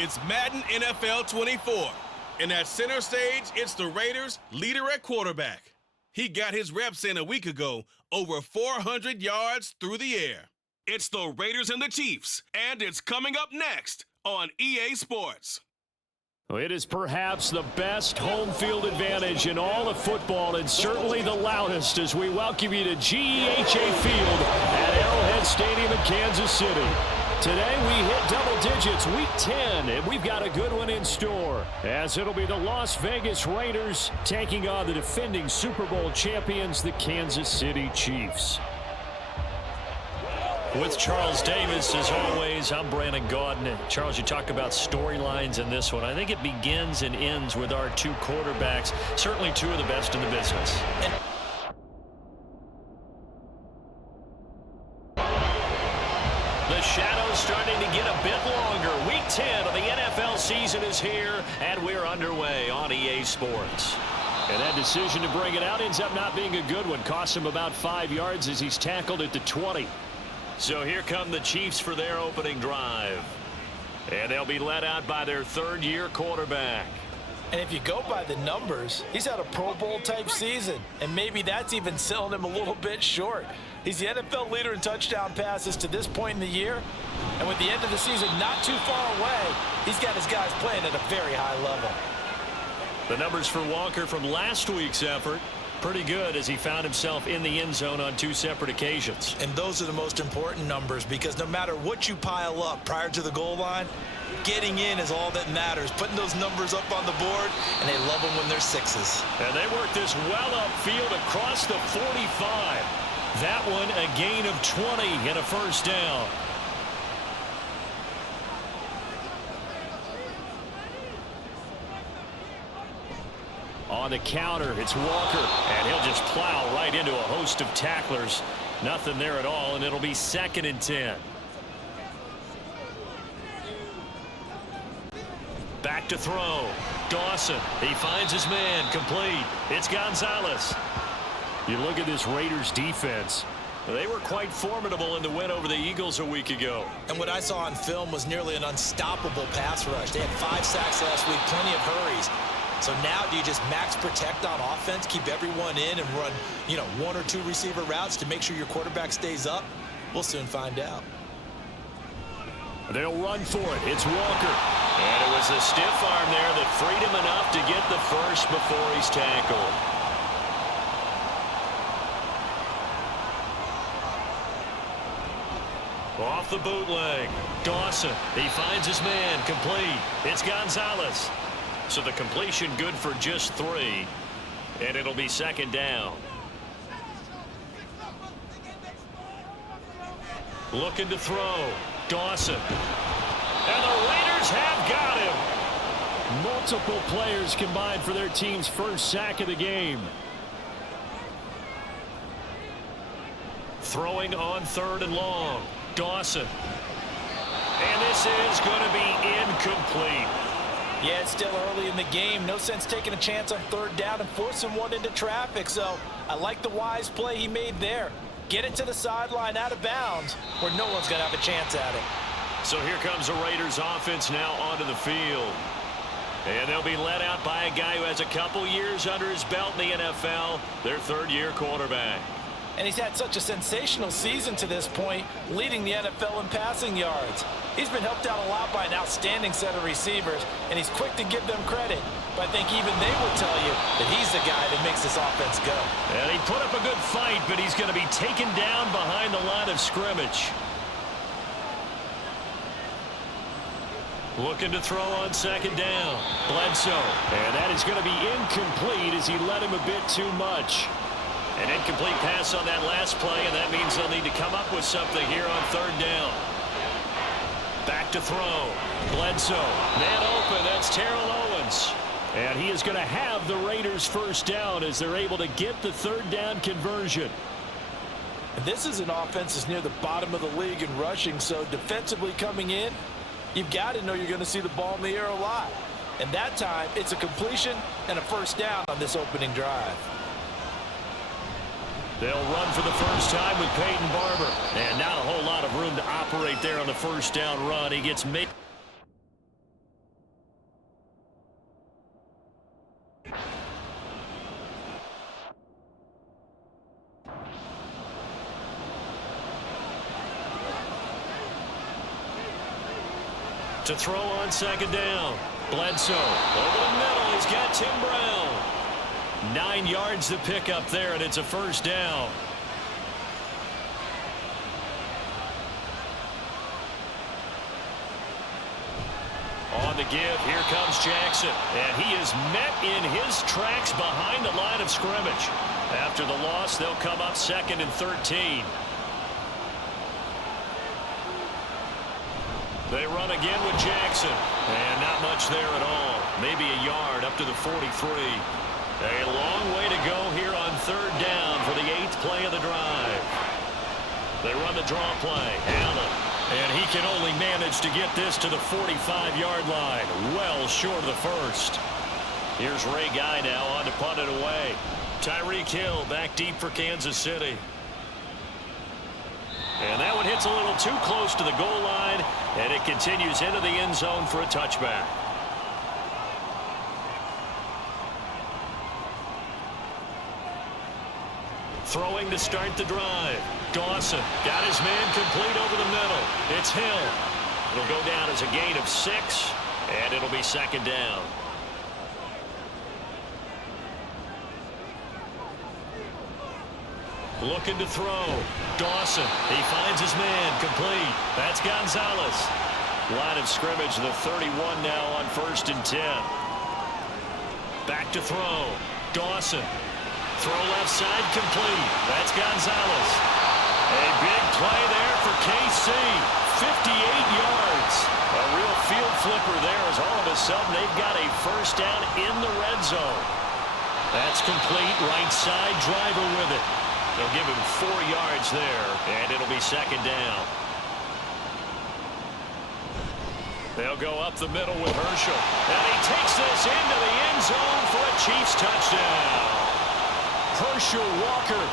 It's Madden NFL 24. And at center stage, it's the Raiders' leader at quarterback. He got his reps in a week ago, over 400 yards through the air. It's the Raiders and the Chiefs, and it's coming up next on EA Sports. It is perhaps the best home field advantage in all of football, and certainly the loudest, as we welcome you to GEHA Field at Arrowhead Stadium in Kansas City. Today we hit double digits, week 10, and we've got a good one in store, as it'll be the Las Vegas Raiders taking on the defending Super Bowl champions, the Kansas City Chiefs. With Charles Davis, as always, I'm Brandon Gaudin. Charles, you talk about storylines in this one. I think it begins and ends with our two quarterbacks, certainly two of the best in the business. The shadow's starting to get a bit longer. Week 10 of the NFL season is here, and we're underway on EA Sports. And that decision to bring it out ends up not being a good one. Costs him about 5 yards as he's tackled at the 20. So here come the Chiefs for their opening drive. And they'll be led out by their third-year quarterback. And if you go by the numbers, he's had a Pro Bowl-type season. And maybe that's even selling him a little bit short. He's the NFL leader in touchdown passes to this point in the year. And with the end of the season not too far away, he's got his guys playing at a very high level. The numbers for Walker from last week's effort, pretty good as he found himself in the end zone on 2 separate occasions. And those are the most important numbers, because no matter what you pile up prior to the goal line, getting in is all that matters. Putting those numbers up on the board, and they love them when they're sixes. And they work this well upfield across the 45. That one a gain of 20 and a first down. On the counter, it's Walker, and he'll just plow right into a host of tacklers. Nothing there at all, and it'll be 2nd and 10. Back to throw. Dawson, he finds his man, complete. It's Gonzalez. You look at this Raiders defense. They were quite formidable in the win over the Eagles a week ago. And what I saw on film was nearly an unstoppable pass rush. They had 5 sacks last week, plenty of hurries. So now do you just max protect on offense, keep everyone in, and run, 1 or 2 receiver routes to make sure your quarterback stays up? We'll soon find out. They'll run for it. It's Walker. And it was a stiff arm there that freed him enough to get the first before he's tackled. Off the bootleg. Dawson, he finds his man, complete. It's Gonzalez. So the completion good for just 3. And it'll be 2nd down. Looking to throw. Dawson. And the Raiders have got him. Multiple players combined for their team's first sack of the game. Throwing on 3rd and long. Dawson. And this is going to be incomplete. Yeah, it's still early in the game. No sense taking a chance on 3rd down and forcing one into traffic. So I like the wise play he made there. Get it to the sideline out of bounds where no one's going to have a chance at it. So here comes the Raiders offense now onto the field. And they'll be led out by a guy who has a couple years under his belt in the NFL, their 3rd-year quarterback. And he's had such a sensational season to this point, leading the NFL in passing yards. He's been helped out a lot by an outstanding set of receivers, and he's quick to give them credit. But I think even they will tell you that he's the guy that makes this offense go. And he put up a good fight, but he's going to be taken down behind the line of scrimmage. Looking to throw on 2nd down. Bledsoe. And that is going to be incomplete as he led him a bit too much. An incomplete pass on that last play, and that means they'll need to come up with something here on 3rd down. Back to throw. Bledsoe. Man open. That's Terrell Owens. And he is going to have the Raiders' first down as they're able to get the 3rd down conversion. This is an offense that's near the bottom of the league in rushing, so defensively coming in, you've got to know you're going to see the ball in the air a lot. And that time, it's a completion and a first down on this opening drive. They'll run for the first time with Peyton Barber. And not a whole lot of room to operate there on the first down run. He gets made. To throw on second down. Bledsoe over the middle. He's got Tim Brown. 9 yards to pick up there, and it's a first down. On the give, here comes Jackson. And he is met in his tracks behind the line of scrimmage. After the loss, they'll come up 2nd and 13. They run again with Jackson. And not much there at all. Maybe a yard up to the 43. A long way to go here on 3rd down for the 8th play of the drive. They run the draw play. Allen. And he can only manage to get this to the 45-yard line. Well short of the first. Here's Ray Guy now on to punt it away. Tyreek Hill back deep for Kansas City. And that one hits a little too close to the goal line, and it continues into the end zone for a touchback. Throwing to start the drive. Dawson got his man complete over the middle. It's Hill. It'll go down as a gain of 6, and it'll be 2nd down. Looking to throw. Dawson. He finds his man complete. That's Gonzalez. Line of scrimmage, the 31 now on 1st and 10. Back to throw. Dawson. Throw left side complete. That's Gonzalez. A big play there for KC. 58 yards. A real field flipper there as all of a sudden they've got a first down in the red zone. That's complete. Right side driver with it. They'll give him 4 yards there, and it'll be 2nd down. They'll go up the middle with Herschel. And he takes this into the end zone for a Chiefs touchdown. Herschel Walker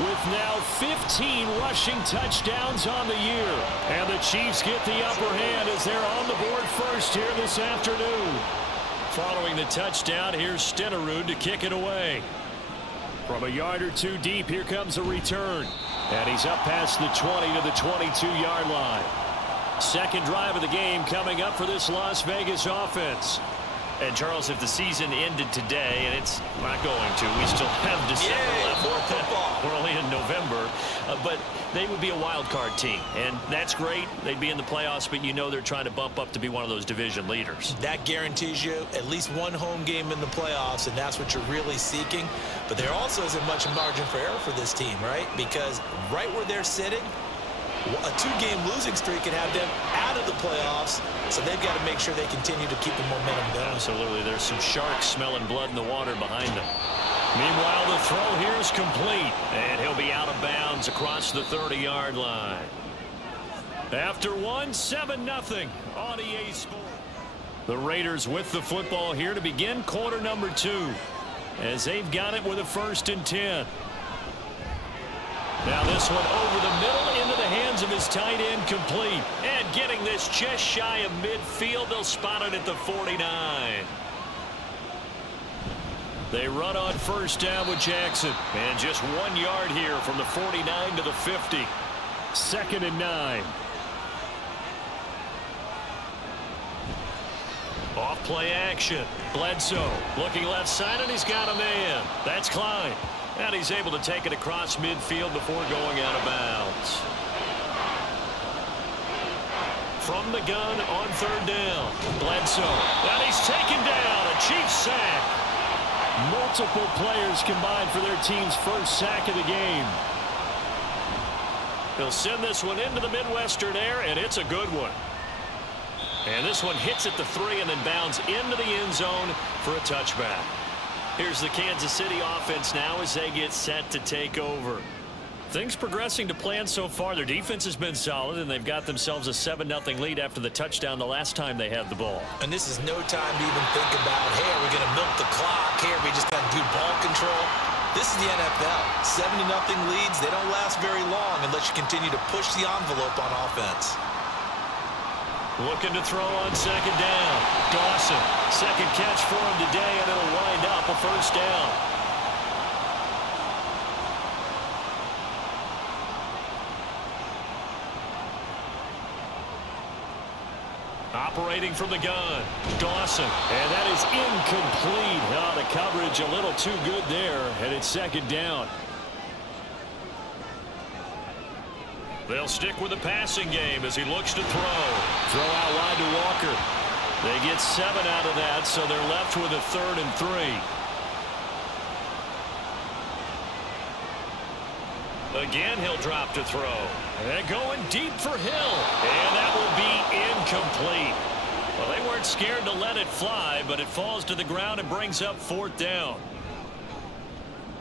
with now 15 rushing touchdowns on the year. And the Chiefs get the upper hand as they're on the board first here this afternoon. Following the touchdown, here's Stenerud to kick it away. From a yard or two deep, here comes a return. And he's up past the 20 to the 22-yard line. Second drive of the game coming up for this Las Vegas offense. And, Charles, if the season ended today, and it's not going to, we still have December left. More football. We're only in November. But they would be a wild card team. And that's great. They'd be in the playoffs, but you know they're trying to bump up to be one of those division leaders. That guarantees you at least one home game in the playoffs, and that's what you're really seeking. But there also isn't much margin for error for this team, right? Because right where they're sitting, a 2-game losing streak can have them out of the playoffs, so they've got to make sure they continue to keep the momentum going. Absolutely. There's some sharks smelling blood in the water behind them. Meanwhile, the throw here is complete, and he'll be out of bounds across the 30-yard line. After one, 7-0 on EA Sports. The Raiders with the football here to begin quarter number 2, as they've got it with a 1st and 10. Now this one over the middle into the hands of his tight end, complete. And getting this just shy of midfield, they'll spot it at the 49. They run on 1st down with Jackson. And just 1 yard here from the 49 to the 50. 2nd and 9. Off play action. Bledsoe looking left side, and he's got a man. That's Klein. And he's able to take it across midfield before going out of bounds. From the gun on 3rd down. Bledsoe. And he's taken down. A Chiefs sack. Multiple players combined for their team's first sack of the game. They'll send this one into the Midwestern air, and it's a good one. And this one hits at the 3 and then bounds into the end zone for a touchback. Here's the Kansas City offense now as they get set to take over. Things progressing to plan so far. Their defense has been solid, and they've got themselves a 7-0 lead after the touchdown the last time they had the ball. And this is no time to even think about, hey, are we going to milk the clock? Hey, are we just going to do ball control? This is the NFL. 70-0 leads, they don't last very long unless you continue to push the envelope on offense. Looking to throw on 2nd down. Dawson, second catch for him today, and it'll wind up a 1st down. Operating from the gun, Dawson. And that is incomplete. Oh, the coverage a little too good there, and it's second down. They'll stick with the passing game as he looks to throw. Throw out wide to Walker. They get 7 out of that, so they're left with a 3rd and 3. Again, he'll drop to throw. And going deep for Hill. And that will be incomplete. Well, they weren't scared to let it fly, but it falls to the ground and brings up 4th down.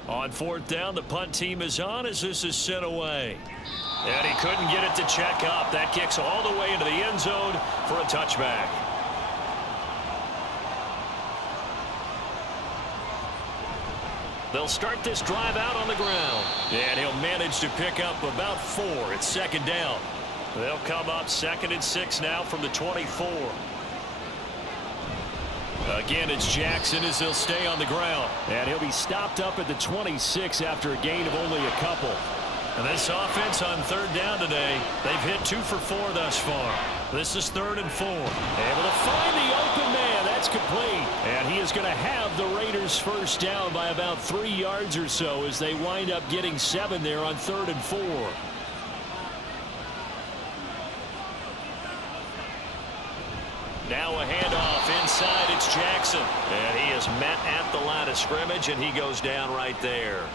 On 4th down, the punt team is on as this is sent away. And he couldn't get it to check up. That kicks all the way into the end zone for a touchback. They'll start this drive out on the ground. And he'll manage to pick up about 4. It's second down. They'll come up 2nd and 6 now from the 24. Again, it's Jackson as he'll stay on the ground. And he'll be stopped up at the 26 after a gain of only a couple. And this offense on 3rd down today, they've hit 2 for 4 thus far. This is 3rd and 4. Able to find the open man. That's complete. And he is going to have the Raiders first down by about 3 yards or so as they wind up getting 7 there on 3rd and 4. Now a handoff inside. It's Jackson. And he is met at the line of scrimmage, and he goes down right there.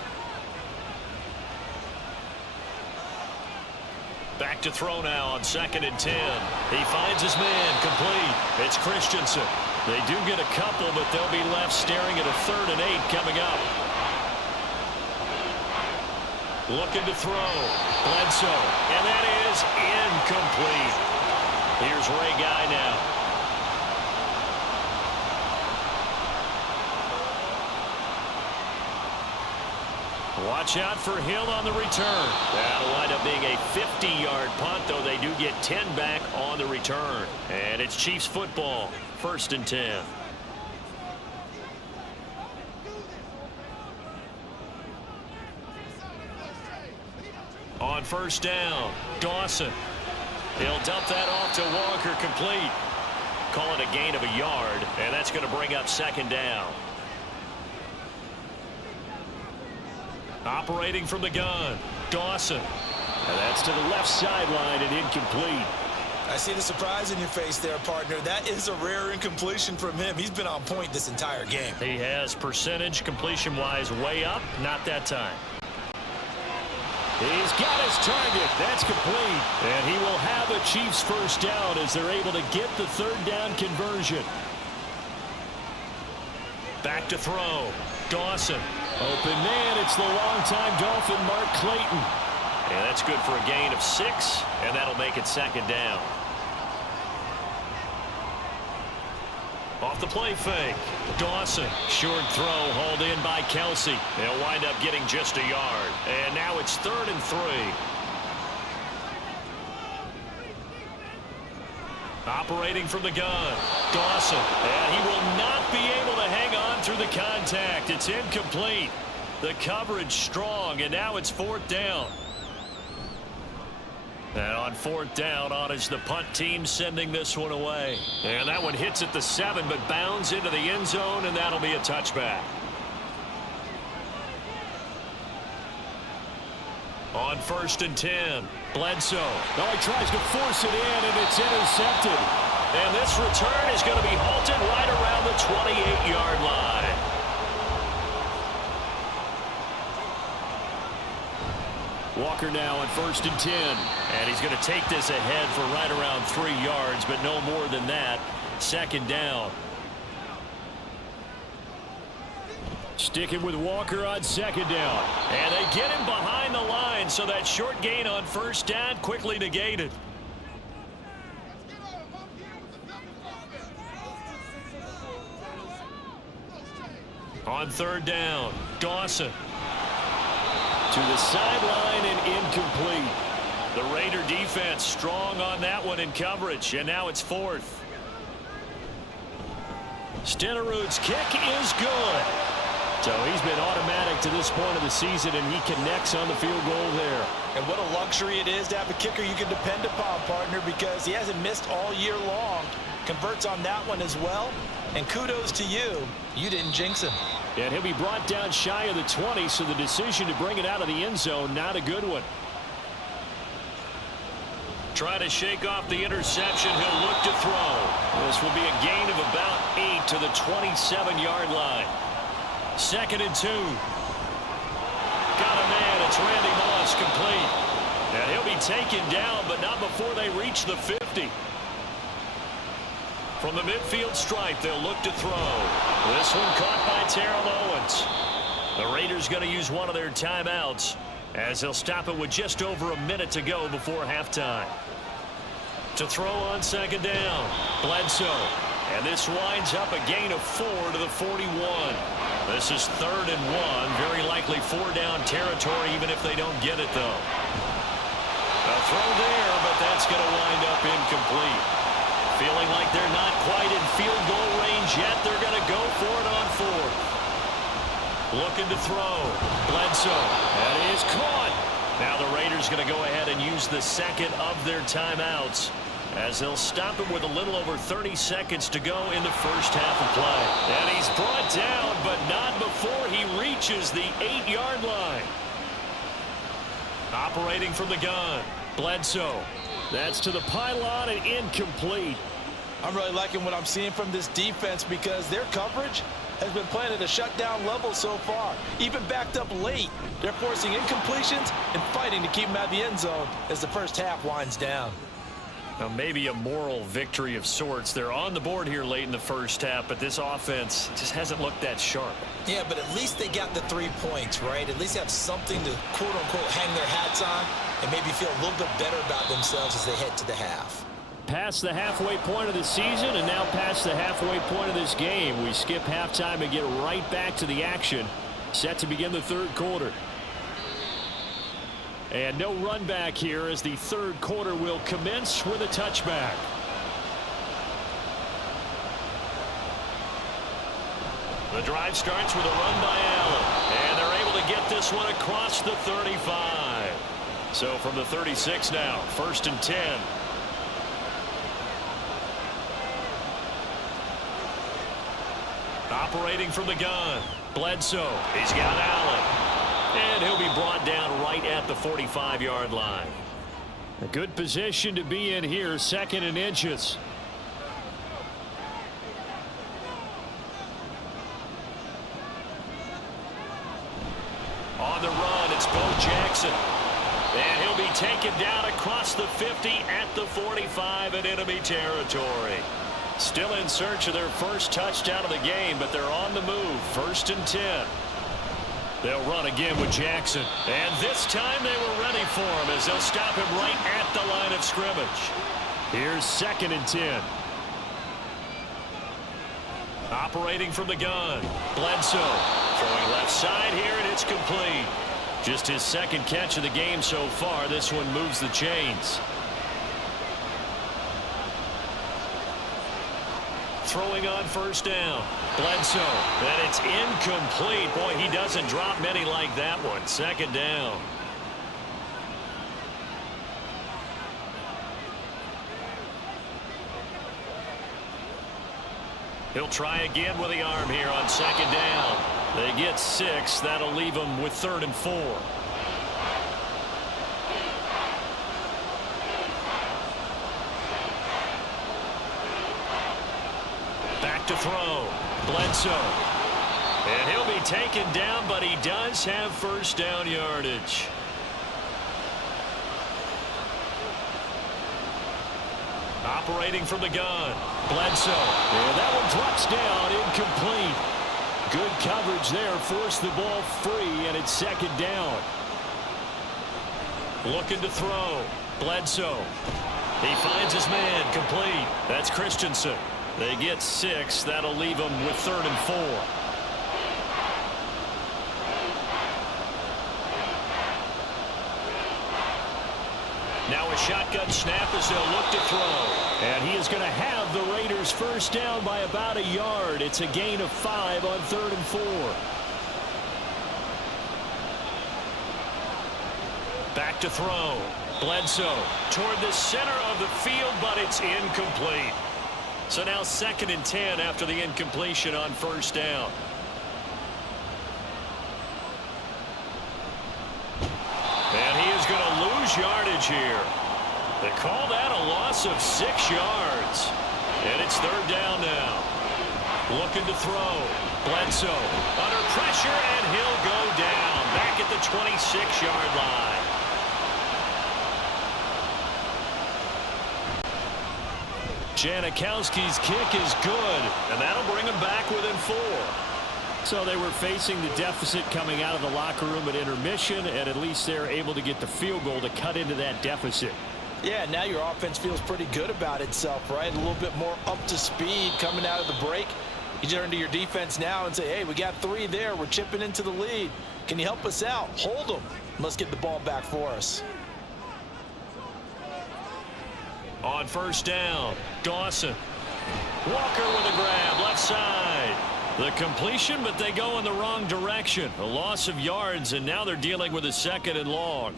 Back to throw now on 2nd and 10. He finds his man complete. It's Christensen. They do get a couple, but they'll be left staring at a 3rd and 8 coming up. Looking to throw. Bledsoe. And that is incomplete. Here's Ray Guy now. Watch out for Hill on the return. That'll wind up being a 50-yard punt, though they do get 10 back on the return. And it's Chiefs football, 1st and 10. On 1st down, Dawson. He'll dump that off to Walker, complete. Call it a gain of a yard, and that's going to bring up 2nd down. Operating from the gun, Dawson. And that's to the left sideline and incomplete. I see the surprise in your face there, partner. That is a rare incompletion from him. He's been on point this entire game. He has percentage completion-wise way up. Not that time. He's got his target. That's complete. And he will have a Chiefs first down as they're able to get the 3rd down conversion. Back to throw. Dawson. Open man. It's the longtime Dolphin, Mark Clayton. And that's good for a gain of 6, and that'll make it 2nd down. Off the play fake. Dawson. Short throw hauled in by Kelsey. They'll wind up getting just a yard. And now it's 3rd and 3. Operating from the gun. Dawson. And he will not be able to hang on through the contact. It's incomplete. The coverage strong, and now it's 4th down. And on 4th down, on is the punt team sending this one away. And that one hits at the 7, but bounds into the end zone, and that'll be a touchback. On 1st and 10, Bledsoe. Oh, he tries to force it in, and it's intercepted. And this return is going to be halted right around the 28-yard line. Walker now on 1st and 10. And he's going to take this ahead for right around 3 yards, but no more than that. 2nd down. Sticking with Walker on 2nd down. And they get him behind the line, so that short gain on 1st down quickly negated. On 3rd down, Dawson. To the sideline and incomplete. The Raider defense strong on that one in coverage, and now it's 4th. Stenerud's kick is good. So he's been automatic to this point of the season, and he connects on the field goal there. And what a luxury it is to have a kicker you can depend upon, partner, because he hasn't missed all year long. Converts on that one as well. And kudos to you. You didn't jinx him. And he'll be brought down shy of the 20, so the decision to bring it out of the end zone, not a good one. Try to shake off the interception. He'll look to throw. This will be a gain of about 8 to the 27-yard line. 2nd and 2. Got a man. It's Randy Moss, complete. And he'll be taken down, but not before they reach the 50. From the midfield stripe, they'll look to throw. This one caught by Terrell Owens. The Raiders going to use one of their timeouts as they'll stop it with just over a minute to go before halftime. To throw on 2nd down, Bledsoe. And this winds up a gain of 4 to the 41. This is 3rd and 1. Very likely 4-down territory, even if they don't get it, though. A throw there, but that's going to wind up incomplete. Feeling like they're not quite in field goal range yet. They're going to go for it on 4th. Looking to throw. Bledsoe. That is caught. Now the Raiders going to go ahead and use the 2nd of their timeouts as they'll stop it with a little over 30 seconds to go in the first half of play. And he's brought down, but not before he reaches the 8-yard line. Operating from the gun, Bledsoe. That's to the pylon and incomplete. I'm really liking what I'm seeing from this defense because their coverage has been playing at a shutdown level so far. Even backed up late, they're forcing incompletions and fighting to keep them out of the end zone as the first half winds down. Now maybe a moral victory of sorts. They're on the board here late in the first half, but this offense just hasn't looked that sharp. Yeah, but at least they got the 3 points, right? At least have something to, quote-unquote, hang their hats on and maybe feel a little bit better about themselves as they head to the half. Past the halfway point of the season and now past the halfway point of this game. We skip halftime and get right back to the action. Set to begin the 3rd quarter. And no run back here as the 3rd quarter will commence with a touchback. The drive starts with a run by Allen. And they're able to get this one across the 35. So from the 36 now, 1st and 10. Operating from the gun, Bledsoe. He's got Allen. And he'll be brought down right at the 45-yard line. A good position to be in here, 2nd and inches. On the run, it's Bo Jackson. And he'll be taken down across the 50 at the 45 in enemy territory. Still in search of their first touchdown of the game, but they're on the move. 1st and 10. They'll run again with Jackson. And this time they were ready for him as they'll stop him right at the line of scrimmage. Here's 2nd and 10. Operating from the gun, Bledsoe. Throwing left side here, and it's complete. Just his 2nd catch of the game so far. This one moves the chains. Throwing on 1st down. Bledsoe. And it's incomplete. Boy, he doesn't drop many like that one. 2nd down. He'll try again with the arm here on 2nd down. They get 6. That'll leave them with 3rd and 4. To throw, Bledsoe. And he'll be taken down, but he does have 1st down yardage. Operating from the gun, Bledsoe. And that one drops down, incomplete. Good coverage there, forced the ball free, and it's 2nd down. Looking to throw, Bledsoe. He finds his man, complete. That's Christensen. They get 6. That'll leave them with 3rd and 4. Now a shotgun snap as they'll look to throw. And he is going to have the Raiders 1st down by about a yard. It's a gain of 5 on 3rd and 4. Back to throw. Bledsoe toward the center of the field, but it's incomplete. So now 2nd and 10 after the incompletion on 1st down. And he is going to lose yardage here. They call that a loss of 6 yards. And it's 3rd down now. Looking to throw. Bledsoe under pressure, and he'll go down back at the 26-yard line. Janikowski's kick is good, and that'll bring him back within 4. So they were facing the deficit coming out of the locker room at intermission, and at least they're able to get the field goal to cut into that deficit. Yeah, now your offense feels pretty good about itself, right? A little bit more up to speed coming out of the break. You turn to your defense now and say, hey, we got 3 there. We're chipping into the lead. Can you help us out? Hold them. Let's get the ball back for us. On 1st down, Dawson. Walker with a grab, left side. The completion, but they go in the wrong direction. A loss of yards, and now they're dealing with a 2nd and long.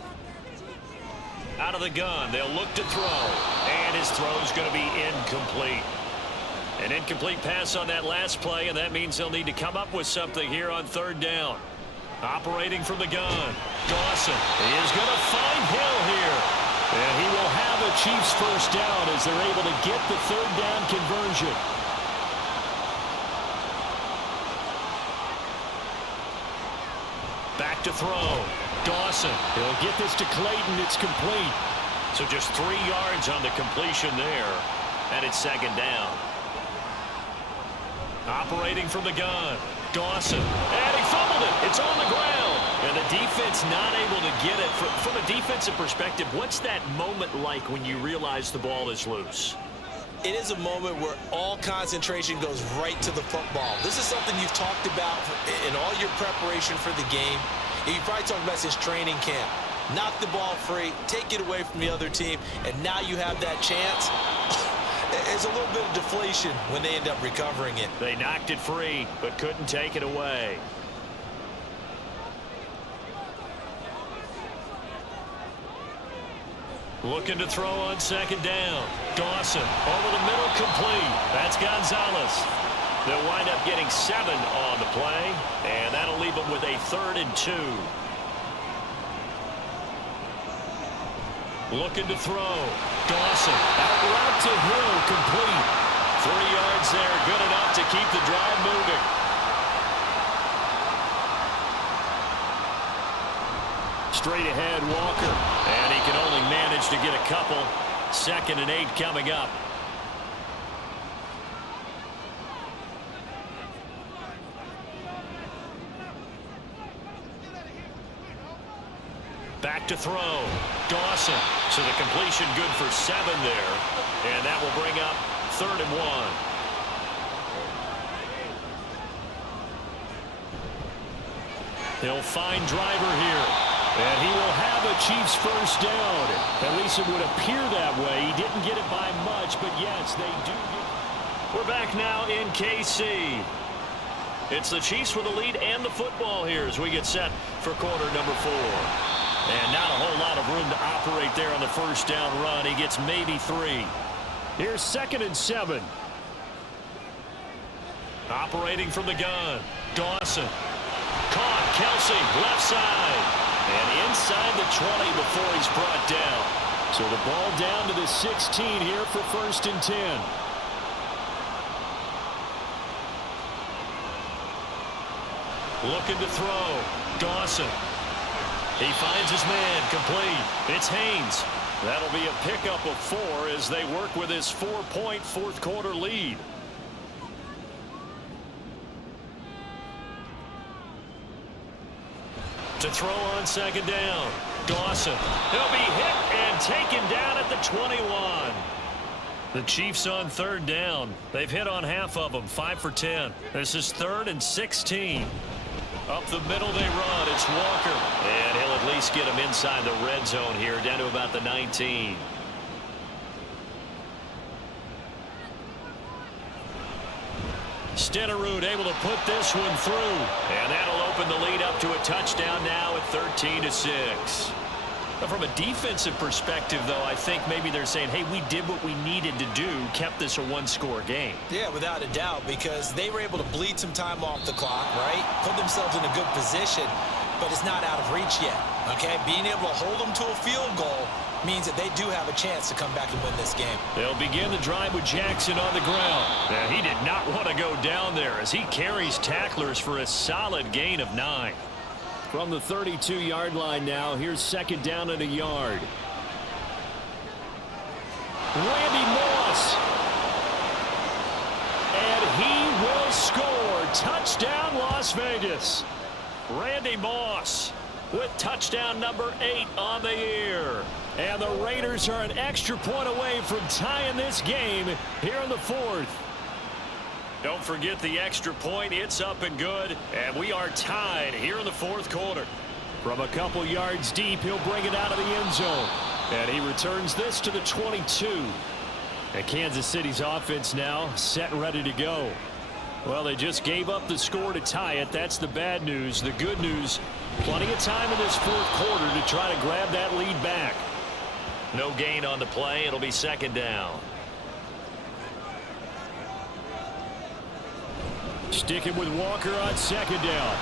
Out of the gun, they'll look to throw, and his throw is going to be incomplete. An incomplete pass on that last play, and that means they'll need to come up with something here on 3rd down. Operating from the gun, Dawson is going to find Hill here. And he will have a Chiefs 1st down as they're able to get the 3rd down conversion. Back to throw. Dawson. He'll get this to Clayton. It's complete. So just 3 yards on the completion there. And it's 2nd down. Operating from the gun. Dawson. And he fumbled it. It's on the ground. And the defense not able to get it. From a defensive perspective, what's that moment like when you realize the ball is loose? It is a moment where all concentration goes right to the football. This is something you've talked about in all your preparation for the game. You probably talked about since training camp. Knock the ball free, take it away from the other team, and now you have that chance. It's a little bit of deflation when they end up recovering it. They knocked it free, but couldn't take it away. Looking to throw on 2nd down. Dawson over the middle, complete. That's Gonzalez. They'll wind up getting 7 on the play, and that'll leave them with a 3rd and 2. Looking to throw. Dawson out route to Hill, complete. 3 yards there, good enough to keep the drive moving. Straight ahead, Walker. And he can only manage to get a couple. 2nd and 8 coming up. Back to throw. Dawson. So the completion good for 7 there. And that will bring up 3rd and 1. He'll find Driver here. And he will have a Chiefs 1st down. At least it would appear that way. He didn't get it by much, but yes, they do get. We're back now in KC. It's the Chiefs with the lead and the football here as we get set for quarter number 4. And not a whole lot of room to operate there on the 1st down run. He gets maybe 3. Here's 2nd and 7. Operating from the gun. Dawson. Caught. Kelsey, left side. And inside the 20 before he's brought down. So the ball down to the 16 here for 1st and 10. Looking to throw. Dawson. He finds his man, complete. It's Haynes. That'll be a pickup of 4 as they work with his 4-point 4th quarter lead. To throw on 2nd down. Dawson. He'll be hit and taken down at the 21. The Chiefs on 3rd down. They've hit on half of them, 5 for 10. This is 3rd and 16. Up the middle they run. It's Walker. And he'll at least get him inside the red zone here, down to about the 19. Stenerud able to put this one through. And that'll open the lead up to a touchdown now at 13-6. But from a defensive perspective, though, I think maybe they're saying, hey, we did what we needed to do, kept this a one-score game. Yeah, without a doubt, because they were able to bleed some time off the clock, right? Put themselves in a good position, but it's not out of reach yet, okay? Being able to hold them to a field goal means that they do have a chance to come back and win this game. They'll begin the drive with Jackson on the ground. Now, he did not want to go down there as he carries tacklers for a solid gain of 9. From the 32-yard line now, here's second down and a yard. Randy Moss. And he will score. Touchdown, Las Vegas. Randy Moss with touchdown number 8 on the year. And the Raiders are an extra point away from tying this game here in the 4th. Don't forget the extra point. It's up and good. And we are tied here in the 4th quarter. From a couple yards deep, he'll bring it out of the end zone. And he returns this to the 22. And Kansas City's offense now set and ready to go. Well, they just gave up the score to tie it. That's the bad news. The good news, plenty of time in this 4th quarter to try to grab that lead back. No gain on the play. It'll be second down. Sticking with Walker on second down.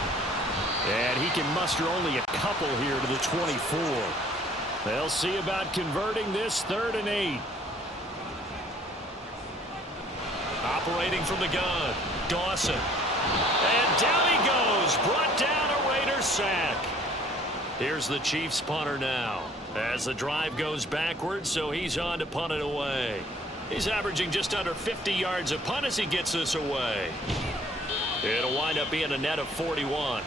And he can muster only a couple here to the 24. They'll see about converting this 3rd and 8. Operating from the gun, Dawson. And down he goes. Brought down a Raider sack. Here's the Chiefs punter now. As the drive goes backwards, so he's on to punt it away. He's averaging just under 50 yards a punt as he gets this away. It'll wind up being a net of 41.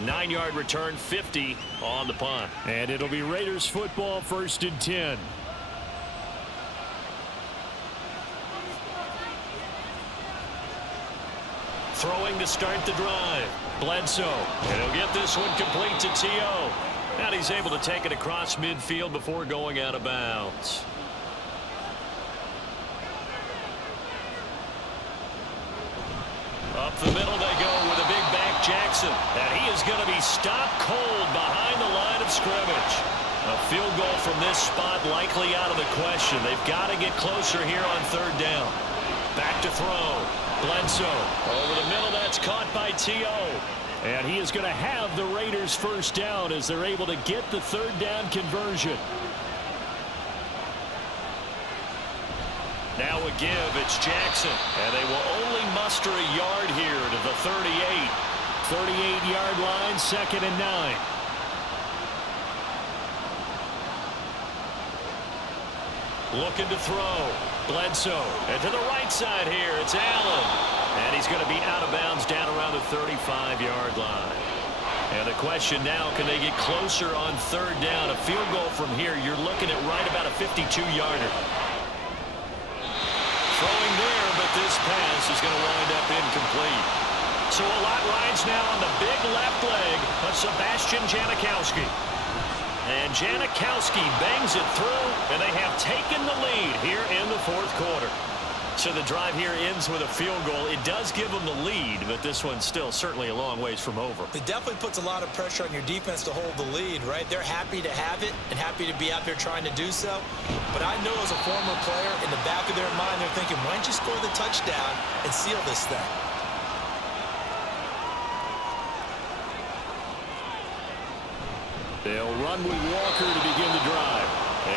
9-yard return, 50 on the punt. And it'll be Raiders football, 1st and 10. Throwing to start the drive. Bledsoe. And he'll get this one complete to T.O. And he's able to take it across midfield before going out of bounds. Up the middle they go with a big back Jackson. And he is going to be stopped cold behind the line of scrimmage. A field goal from this spot likely out of the question. They've got to get closer here on 3rd down. Back to throw. Bledsoe over the middle. That's caught by T.O. And he is going to have the Raiders 1st down as they're able to get the 3rd down conversion. Now a give. It's Jackson. And they will only muster a yard here to the 38. 38-yard line, 2nd and 9. Looking to throw. Bledsoe. And to the right side here, it's Allen. And he's going to be out of bounds down around the 35-yard line. And the question now, can they get closer on 3rd down? A field goal from here, you're looking at right about a 52-yarder. Throwing there, but this pass is going to wind up incomplete. So a lot rides now on the big left leg of Sebastian Janikowski. And Janikowski bangs it through, and they have taken the lead here in the 4th quarter. So the drive here ends with a field goal. It does give them the lead, but this one's still certainly a long ways from over. It definitely puts a lot of pressure on your defense to hold the lead, right? They're happy to have it and happy to be out there trying to do so. But I know as a former player, in the back of their mind, they're thinking, why don't you score the touchdown and seal this thing? They'll run with Walker to begin the drive.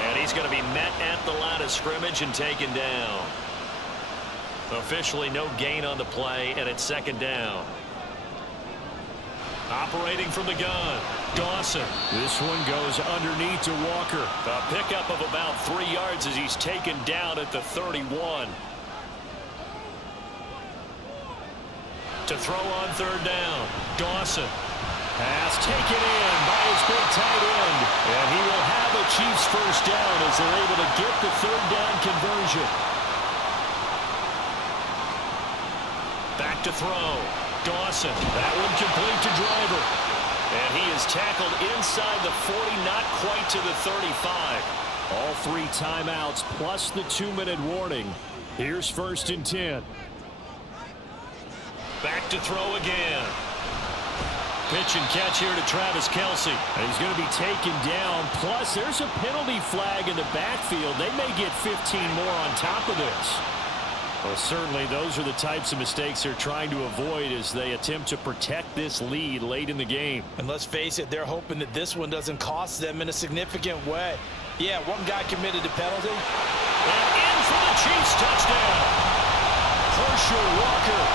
And he's going to be met at the line of scrimmage and taken down. Officially no gain on the play, and it's 2nd down. Operating from the gun, Dawson. This one goes underneath to Walker. A pickup of about 3 yards as he's taken down at the 31. To throw on 3rd down, Dawson. Pass taken in by his big tight end. And he will have a Chiefs 1st down as they're able to get the 3rd down conversion. Back to throw. Dawson. That one complete to Driver. And he is tackled inside the 40, not quite to the 35. All 3 timeouts plus the 2-minute warning. Here's 1st and 10. Back to throw again. Pitch and catch here to Travis Kelce. And he's going to be taken down. Plus, there's a penalty flag in the backfield. They may get 15 more on top of this. Well, certainly those are the types of mistakes they're trying to avoid as they attempt to protect this lead late in the game. And let's face it, they're hoping that this one doesn't cost them in a significant way. Yeah, one guy committed a penalty. And in for the Chiefs touchdown. Herschel Walker.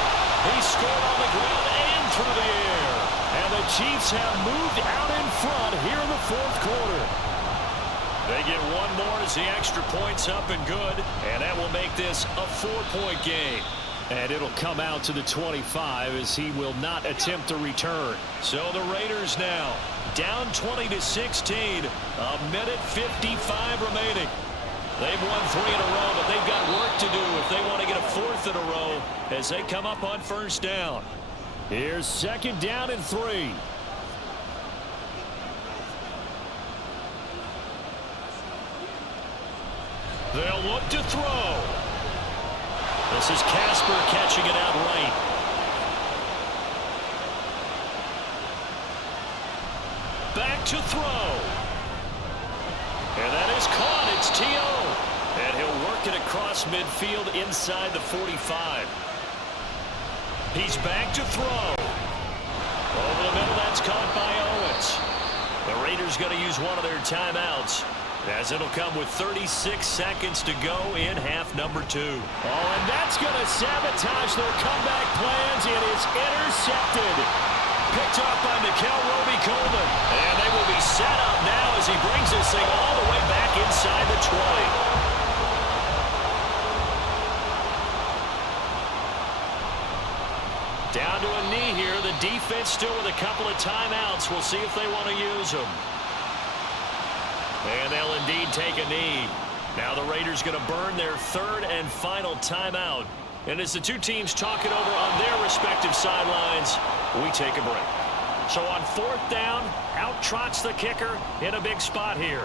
He scored on the ground and through the air. And the Chiefs have moved out in front here in the fourth quarter. They get one more as the extra point's up and good. And that will make this a 4-point game. And it'll come out to the 25 as he will not attempt to return. So the Raiders now down 20-16. A minute 55 remaining. They've won 3 in a row, but they've got work to do if they want to get a 4th in a row as they come up on first down. Here's 2nd down and 3. They'll look to throw. This is Casper catching it out right. Back to throw. And that is caught. It's T.O. And he'll work it across midfield inside the 45. He's back to throw. Over the middle, that's caught by Owens. The Raiders going to use one of their timeouts, as it'll come with 36 seconds to go in half number 2. Oh, and that's going to sabotage their comeback plans. It is intercepted. Picked up by Mikel Roby-Coleman. And they will be set up now as he brings this thing all the way back inside the 20. Down to a knee here. The defense still with a couple of timeouts. We'll see if they want to use them. And they'll indeed take a knee. Now the Raiders going to burn their 3rd and final timeout. And as the two teams talk it over on their respective sidelines, we take a break. So on 4th down, out trots the kicker in a big spot here.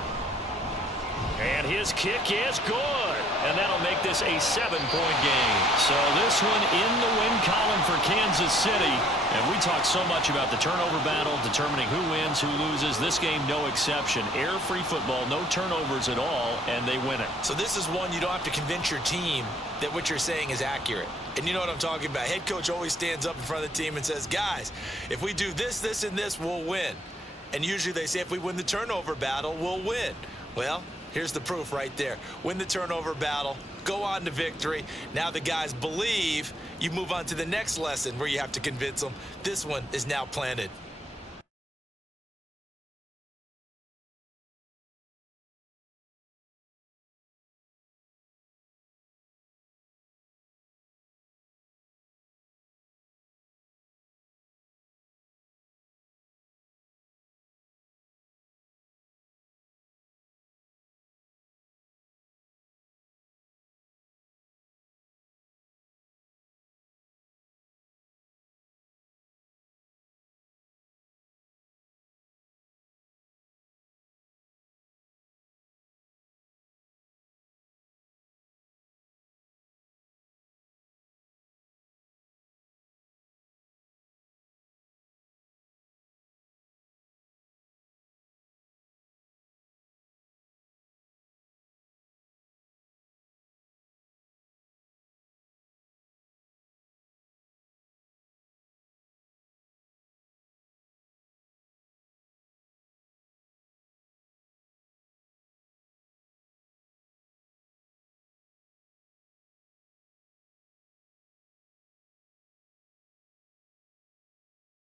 And his kick is good. And that'll make this a 7-point game. So this one in the win column for Kansas City. And we talk so much about the turnover battle, determining who wins, who loses. This game, no exception. Error-free football, no turnovers at all, and they win it. So this is one you don't have to convince your team that what you're saying is accurate. And you know what I'm talking about. Head coach always stands up in front of the team and says, guys, if we do this, this, and this, we'll win. And usually they say if we win the turnover battle, we'll win. Well, here's the proof right there. Win the turnover battle, go on to victory. Now the guys believe. You move on to the next lesson where you have to convince them. This one is now planted.